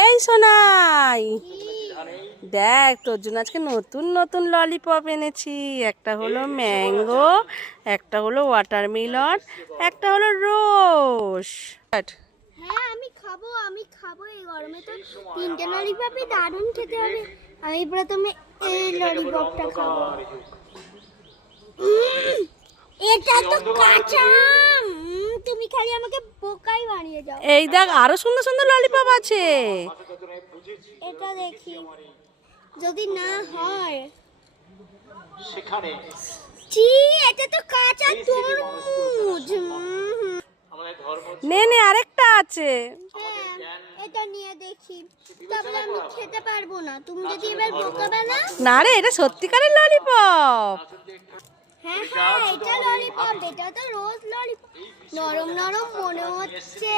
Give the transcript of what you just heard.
এই সোনাই, দেখ তোর জন্য আজকে নতুন নতুন ললিপপ এনেছি। একটা হলো ম্যাঙ্গো, একটা হলো ওয়াটারমেলন, একটা হলো রোজ। হ্যাঁ আমি খাবো এই গরমে তো তিনটে ললিপপই দারুণ খেতে হবে। আমি প্রথমে এই ললিপপটা খাবো। এটা তো কাঁচা আম। তুমি খালি আমাকে বোকাই বানিয়ে যাও। এই দেখ আরো সুন্দর সুন্দর ললিপপ আছে। এটা দেখি, যদি না হয় সেখানে ছি, এটা তো কাঁচা তরমুজ। নে নে আরেকটা আছে। হ্যাঁ, এটা নিয়ে দেখি, তবে আমি খেতে পারবো না। তুমি যদি এবার বোকাবে না। না রে, এটা সত্যিকারের ললিপপ। হ্যাঁ হ্যাঁ, এটা ললিপপ, এটা তো রোজ ললিপপ। নরম নরম মনে হচ্ছে।